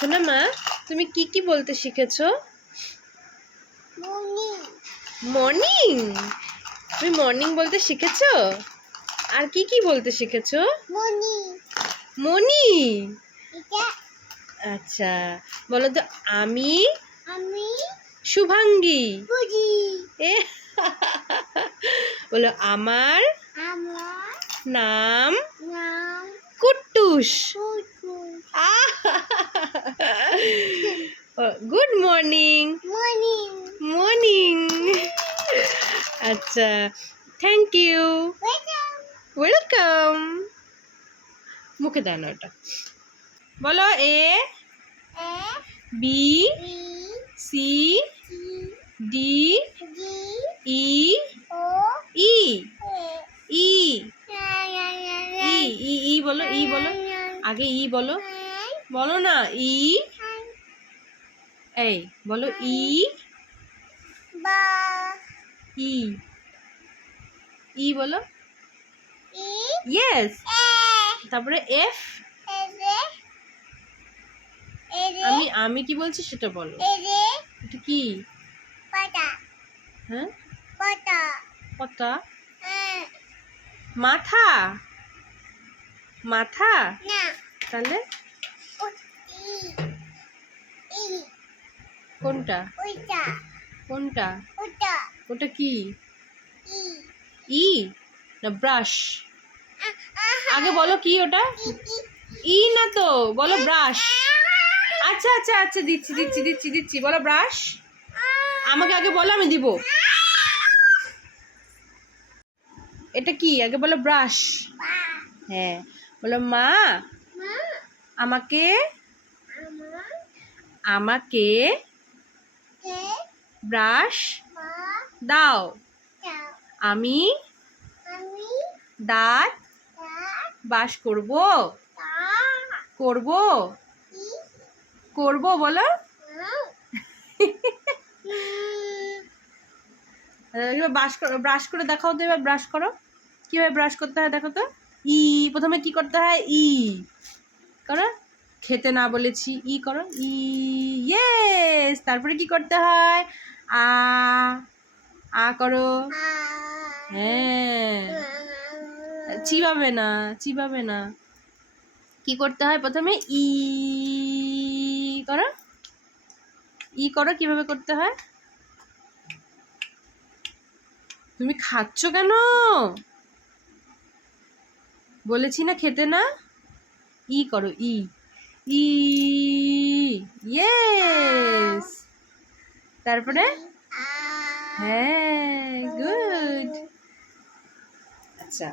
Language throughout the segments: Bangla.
শোনা মা, তুমি কি কি বলতে শিখেছো? মর্নিং। তুমি মর্নিং বলতে শিখেছো? আর কি কি বলতে শিখেছো? মনি। আচ্ছা, বলো তো। আমি শুভাঙ্গী। এ বলো আমার নাম কুট্টুস। Good morning. মর্নিং। আচ্ছা, থ্যাংক ইউ। ওয়েলকাম। মুখে দেয় না ওটা। বলো A B C D E E E E E বলো, ই বলো। আগে ই বলো। বলো না ই। এই বলো ই ই ই বলো। ইয়েস। তারপরে এফ। আমি কি বলছি সেটা বলো। এটা কি? হ্যাঁ, পতা। মাথা। মাথা। তাহলে কোনটা? কোনটা? ওটা কি? ই না ব্রাশ? আগে বলো কি ওটা? ই না তো, বলো ব্রাশ। আচ্ছা আচ্ছা আচ্ছা, দিচ্ছি দিচ্ছি দিচ্ছি দিচ্ছি। বলো ব্রাশ। আমাকে আগে বলো, আমি দিব। এটা কি? আগে বলো ব্রাশ। হ্যাঁ, বলো মা আমাকে আমাকে ব্রাশ দাও। আমি দাঁত ব্রাশ করব। করব করব বলো। এবার ব্রাশ করে দেখাও তো। এবার ব্রাশ করো। কিভাবে ব্রাশ করতে হয় দেখো তো। ই প্রথমে কি করতে হয়? ই করো। খেতে না বলেছি, ই করো। ইয়েস। তারপরে কি করতে হয়? আ আ করো। হ্যাঁ, চিবাবে না, চিবাবে না। কি করতে হয় প্রথমে? ই করো। ই করো। কিভাবে করতে হয়? তুমি খাচ্ছ কেন? বলেছি না খেতে না। ই করো। ই ই ইয়েস। তারপরে হ্যাঁ, গুড। আচ্ছা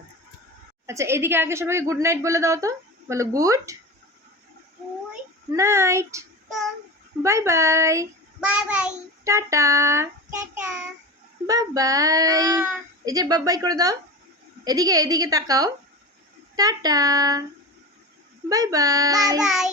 আচ্ছা, এদিকে আগে সবাইকে গুড নাইট বলে দাও তো। বলো good night. Bye bye. Tata. Bye bye. এই যে বাই বাই করে দাও। এদিকে এদিকে তাকাও। টাটা। Bye bye.